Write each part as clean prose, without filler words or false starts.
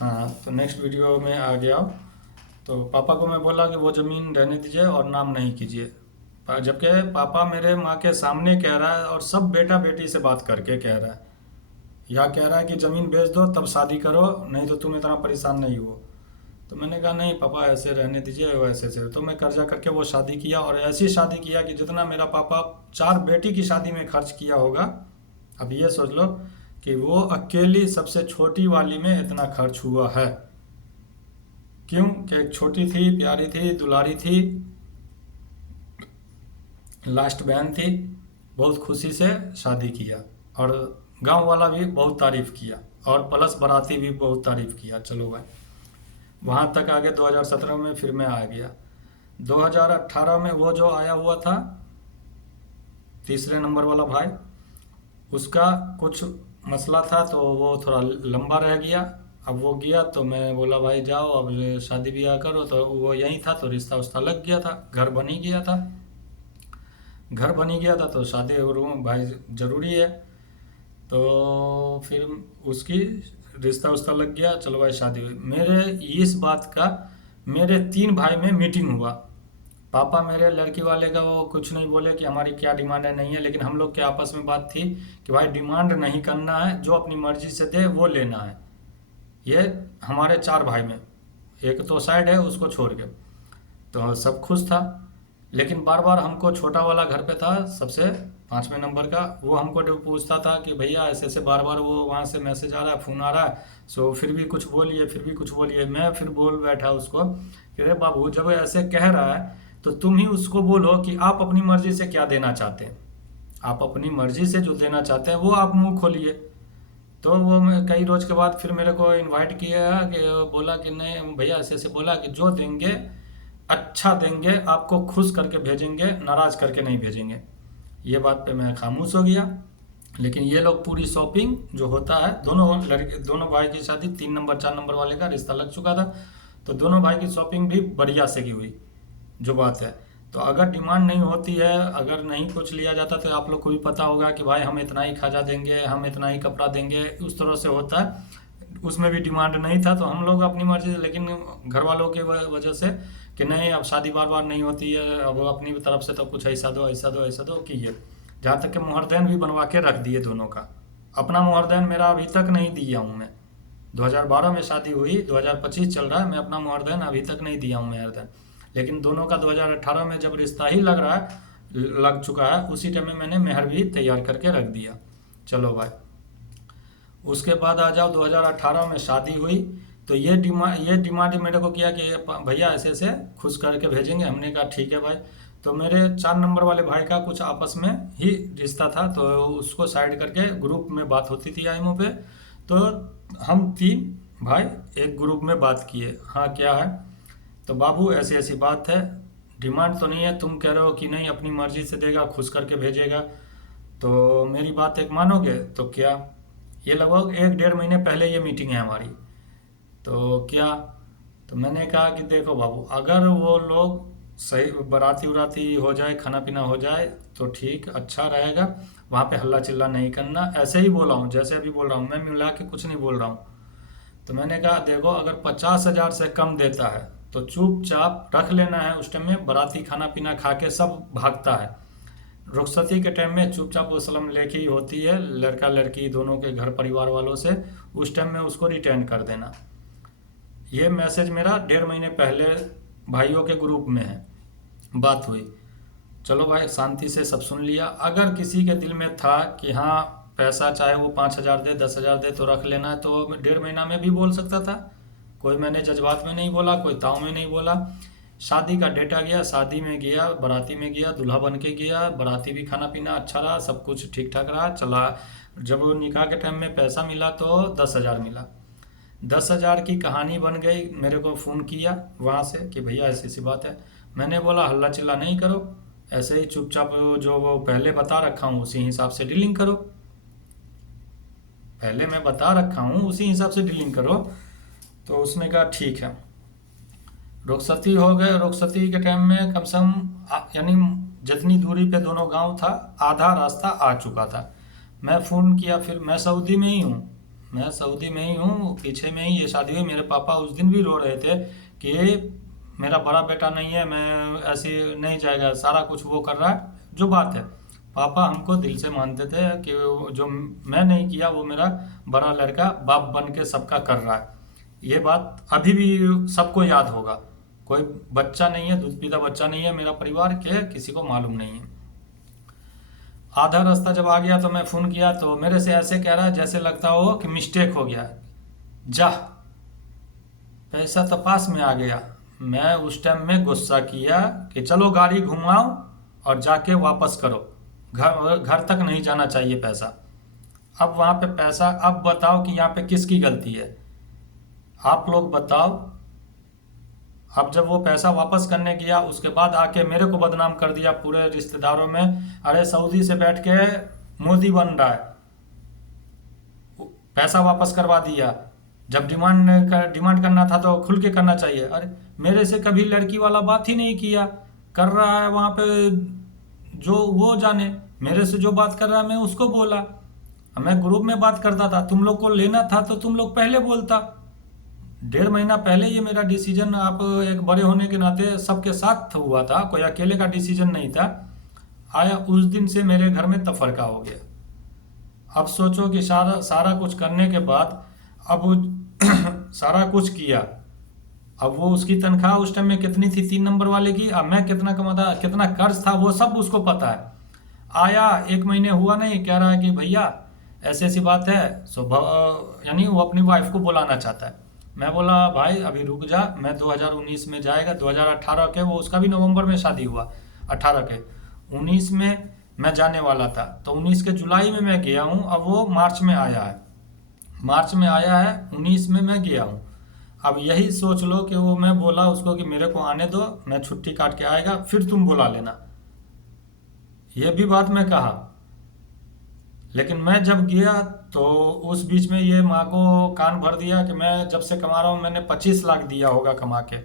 हाँ, तो next video में आ गया। तो पापा को मैं बोला कि वो ज़मीन रहने दीजिए और नाम नहीं कीजिए। जबकि पापा मेरे माँ के सामने कह रहा है और सब बेटा बेटी से बात करके कह रहा है, या कह रहा है कि ज़मीन बेच दो तब शादी करो, नहीं तो तुम इतना परेशान नहीं हो। तो मैंने कहा नहीं पापा, ऐसे रहने दीजिए, वैसे ऐसे। तो मैं कर्जा करके वो शादी किया, और ऐसी शादी किया कि जितना मेरा पापा 4 बेटी की शादी में खर्च किया होगा, अब ये सोच लो कि वो अकेली सबसे छोटी वाली में इतना खर्च हुआ है। क्यों? कि एक छोटी थी, प्यारी थी, दुलारी थी, लास्ट बहन थी, बहुत खुशी से शादी किया, और गांव वाला भी बहुत तारीफ किया, और प्लस बाराती भी बहुत तारीफ किया। चलो भाई, वहाँ तक आगे 2017 में फिर मैं आ गया। 2018 में वो जो आया हुआ था तीसरे नंबर वाला भाई, उसका कुछ मसला था तो वो थोड़ा लंबा रह गया। अब वो गया तो मैं बोला भाई जाओ अब शादी ब्याह करो, तो वो यहीं था तो रिश्ता उस्ता लग गया था, घर बन ही गया था। घर बन ही गया था तो शादी रूम भाई ज़रूरी है। तो फिर उसकी रिश्ता उस्ता लग गया, चलो भाई शादी हुई। मेरे इस बात का मेरे 3 भाई में मीटिंग हुआ। पापा मेरे लड़की वाले का वो कुछ नहीं बोले कि हमारी क्या डिमांड है, नहीं है, लेकिन हम लोग के आपस में बात थी कि भाई डिमांड नहीं करना है, जो अपनी मर्जी से दे वो लेना है। ये हमारे 4 भाई में, एक तो साइड है उसको छोड़ के, तो सब खुश था। लेकिन बार बार हमको, छोटा वाला घर पे था सबसे 5वें नंबर का, वो हमको जो पूछता था कि भैया ऐसे ऐसे, बार बार वो वहाँ से मैसेज आ रहा है, फ़ोन आ रहा है, सो फिर भी कुछ बोलिए, फिर भी कुछ बोलिए। मैं फिर बोल बैठा उसको कि अरे बाबू, जब ऐसे कह रहा है तो तुम ही उसको बोलो कि आप अपनी मर्ज़ी से क्या देना चाहते हैं। आप अपनी मर्ज़ी से जो देना चाहते हैं वो आप मुँह खोलिए। तो वो मैं कई रोज के बाद फिर मेरे को इनवाइट किया, कि बोला कि नहीं भैया, ऐसे ऐसे बोला कि जो देंगे अच्छा देंगे, आपको खुश करके भेजेंगे, नाराज करके नहीं भेजेंगे। ये बात पे मैं खामोश हो गया। लेकिन ये लोग पूरी शॉपिंग जो होता है, दोनों लड़के, दोनों भाई की शादी 3 नंबर 4 नंबर वाले का रिश्ता लग चुका था, तो दोनों भाई की शॉपिंग भी बढ़िया से की हुई, जो बात है। तो अगर डिमांड नहीं होती है, अगर नहीं कुछ लिया जाता, तो आप लोग को भी पता होगा कि भाई हम इतना ही खर्चा देंगे, हम इतना ही कपड़ा देंगे, उस तरह से होता है। उसमें भी डिमांड नहीं था, तो हम लोग अपनी मर्जी से, लेकिन घर वालों की वजह से कि नहीं अब शादी बार बार नहीं होती है, अब अपनी तरफ से तो कुछ ऐसा दो ऐसा दो ऐसा दो किए। जहाँ तक कि मुहरदैन भी बनवा के रख दिए दोनों का। अपना मुहरदैन मेरा अभी तक नहीं दिया हूँ मैं। 2012 में शादी हुई, 2025 चल रहा है, मैं अपना मुहरदैन अभी तक नहीं दिया हूँ मुहरदैन। लेकिन दोनों का 2018 में जब रिश्ता ही लग रहा है, लग चुका है, उसी टाइम में मैंने मेहर भी तैयार करके रख दिया। चलो भाई, उसके बाद आ जाओ 2018 में शादी हुई। तो ये डिमांड मेरे को किया कि भैया ऐसे ऐसे खुश करके भेजेंगे। हमने कहा ठीक है भाई। तो मेरे 4 नंबर वाले भाई का कुछ आपस में ही रिश्ता था, तो उसको साइड करके ग्रुप में बात होती थी आईमो पे। तो हम 3 भाई एक ग्रुप में बात किए, हाँ क्या है, तो बाबू ऐसी ऐसी बात है, डिमांड तो नहीं है, तुम कह रहे हो कि नहीं अपनी मर्जी से देगा, खुश करके भेजेगा, तो मेरी बात एक मानोगे तो क्या। ये लगभग 1 डेढ़ महीने पहले ये मीटिंग है हमारी। तो क्या, तो मैंने कहा कि देखो बाबू, अगर वो लोग सही बाराती उराती हो जाए, खाना पीना हो जाए तो ठीक, अच्छा रहेगा। वहाँ पे हल्ला चिल्ला नहीं करना, ऐसे ही बोला हूँ जैसे अभी बोल रहा हूँ, मैं मिला के कुछ नहीं बोल रहा हूँ। तो मैंने कहा देखो, अगर 50,000 से कम देता है तो चुपचाप रख लेना है। उस टाइम में बाराती खाना पीना खा के सब भागता है। रुखसती के टाइम में चुपचाप वो सलाम लेके ही होती है, लड़का लड़की दोनों के घर परिवार वालों से। उस टाइम में उसको रिटर्न कर देना। ये मैसेज मेरा 1.5 महीने पहले भाइयों के ग्रुप में है, बात हुई। चलो भाई, शांति से सब सुन लिया। अगर किसी के दिल में था कि हाँ पैसा चाहे वो 5,000 दे 10,000 दे तो रख लेना है, तो 1.5 महीना में भी बोल सकता था। कोई मैंने जज्बात में नहीं बोला, कोई ताव में नहीं बोला। शादी का डेट आ गया, शादी में गया, बाराती में गया, दूल्हा बन के गया, बाराती भी खाना पीना अच्छा रहा, सब कुछ ठीक ठाक रहा, चला। जब वो निकाह के टाइम में पैसा मिला तो 10,000 मिला। 10,000 की कहानी बन गई। मेरे को फ़ोन किया वहाँ से कि भैया ऐसी ऐसी बात है। मैंने बोला हल्ला चिल्ला नहीं करो, ऐसे ही चुपचाप जो वो पहले बता रखा हूँ उसी हिसाब से डीलिंग करो। पहले मैं बता रखा हूँ उसी हिसाब से डीलिंग करो। तो उसने कहा ठीक है। रुखसती हो गए। रुखसती के टाइम में कम से कम यानी जितनी दूरी पे दोनों गांव था, आधा रास्ता आ चुका था। मैं फ़ोन किया, फिर मैं सऊदी में ही हूँ, मैं सऊदी में ही हूँ, पीछे में ही ये शादी हुई। मेरे पापा उस दिन भी रो रहे थे कि मेरा बड़ा बेटा नहीं है, मैं ऐसे नहीं जाएगा, सारा कुछ वो कर रहा है। जो बात है, पापा हमको दिल से मानते थे कि जो मैं नहीं किया वो मेरा बड़ा लड़का बाप बन के सबका कर रहा है। ये बात अभी भी सबको याद होगा। कोई बच्चा नहीं है, दूध पीता बच्चा नहीं है मेरा परिवार के, किसी को मालूम नहीं है। आधा रास्ता जब आ गया तो मैं फ़ोन किया तो मेरे से ऐसे कह रहा है जैसे लगता हो कि मिस्टेक हो गया। जा, पैसा तो पास में आ गया। मैं उस टाइम में गुस्सा किया कि चलो गाड़ी घुमाओ और जाके वापस करो, घर घर तक नहीं जाना चाहिए पैसा। अब वहाँ पे पैसा, अब बताओ कि यहाँ पे किसकी गलती है? आप लोग बताओ। अब जब वो पैसा वापस करने गया उसके बाद आके मेरे को बदनाम कर दिया पूरे रिश्तेदारों में। अरे सऊदी से बैठ के मोदी बन रहा है, पैसा वापस करवा दिया। जब डिमांड करना था तो खुल के करना चाहिए। अरे मेरे से कभी लड़की वाला बात ही नहीं किया, कर रहा है वहाँ पे जो वो जाने। मेरे से जो बात कर रहा है मैं उसको बोला। मैं ग्रुप में बात करता था, तुम लोग को लेना था तो तुम लोग पहले बोलता। 1.5 महीना पहले ये मेरा डिसीजन, आप एक बड़े होने के नाते सबके साथ हुआ था, कोई अकेले का डिसीजन नहीं था। आया उस दिन से मेरे घर में तफरका हो गया। अब सोचो कि सारा सारा कुछ करने के बाद अब सारा कुछ किया। अब वो उसकी तनख्वाह उस टाइम में कितनी थी 3 नंबर वाले की, अब मैं कितना कमाता, कितना कर्ज था, वो सब उसको पता है। आया 1 महीने हुआ नहीं, कह रहा है कि भैया ऐसी ऐसी बात है। यानी वो अपनी वाइफ को बुलाना चाहता है। मैं बोला भाई अभी रुक जा, मैं 2019 में जाएगा, 2018 के, वो उसका भी नवंबर में शादी हुआ 18 के, 19 में मैं जाने वाला था। तो 19 के जुलाई में मैं गया हूँ, अब वो मार्च में आया है, 19 में मैं गया हूँ। अब यही सोच लो कि वो, मैं बोला उसको कि मेरे को आने दो, मैं छुट्टी काट के आएगा फिर तुम बुला लेना, ये भी बात मैं कहा। लेकिन मैं जब गया तो उस बीच में ये माँ को कान भर दिया कि मैं जब से कमा रहा हूँ मैंने 25 लाख दिया होगा कमा के।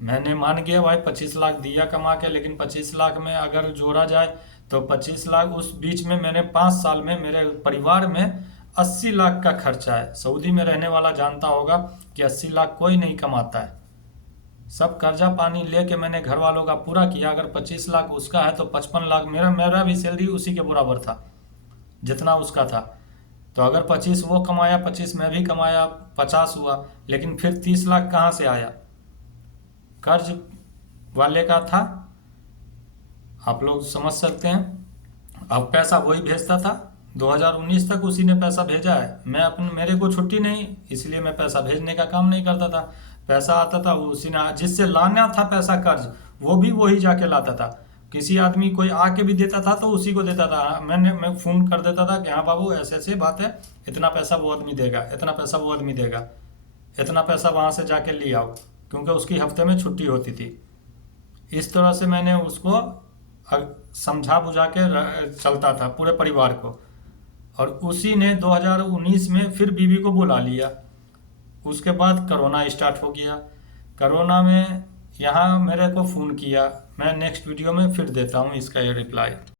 मैंने मान गया भाई 25 लाख दिया कमा के, लेकिन 25 लाख में अगर जोड़ा जाए तो 25 लाख, उस बीच में मैंने 5 साल में मेरे परिवार में 80 लाख का खर्चा है। सऊदी में रहने वाला जानता होगा कि 80 लाख कोई नहीं कमाता है। सब कर्जा पानी लेके मैंने घर वालों का पूरा किया। अगर 25 लाख उसका है तो 55 लाख मेरा भी सैलरी उसी के बराबर था जितना उसका था। तो अगर 25 वो कमाया, 25 मैं भी कमाया, 50 हुआ। लेकिन फिर 30 लाख कहाँ से आया? कर्ज वाले का था, आप लोग समझ सकते हैं। अब पैसा वही भेजता था, 2019 तक उसी ने पैसा भेजा है। मैं अपने, मेरे को छुट्टी नहीं, इसलिए मैं पैसा भेजने का काम नहीं करता था। पैसा आता था उसी ने, जिससे लाना था पैसा कर्ज, वो भी वही जाके लाता था। किसी आदमी कोई आके भी देता था तो उसी को देता था। मैं फ़ोन कर देता था कि हाँ बाबू ऐसे ऐसे बात है, इतना पैसा वो आदमी देगा, इतना पैसा वो आदमी देगा, इतना पैसा वहाँ से जाके ले आओ, क्योंकि उसकी हफ्ते में छुट्टी होती थी। इस तरह से मैंने उसको समझा बुझा के चलता था पूरे परिवार को। और उसी ने 2019 में फिर बीवी को बुला लिया। उसके बाद कोरोना स्टार्ट हो गया। कोरोना में यहाँ मेरे को फ़ोन किया, मैं नेक्स्ट वीडियो में फिर देता हूँ इसका ये रिप्लाई।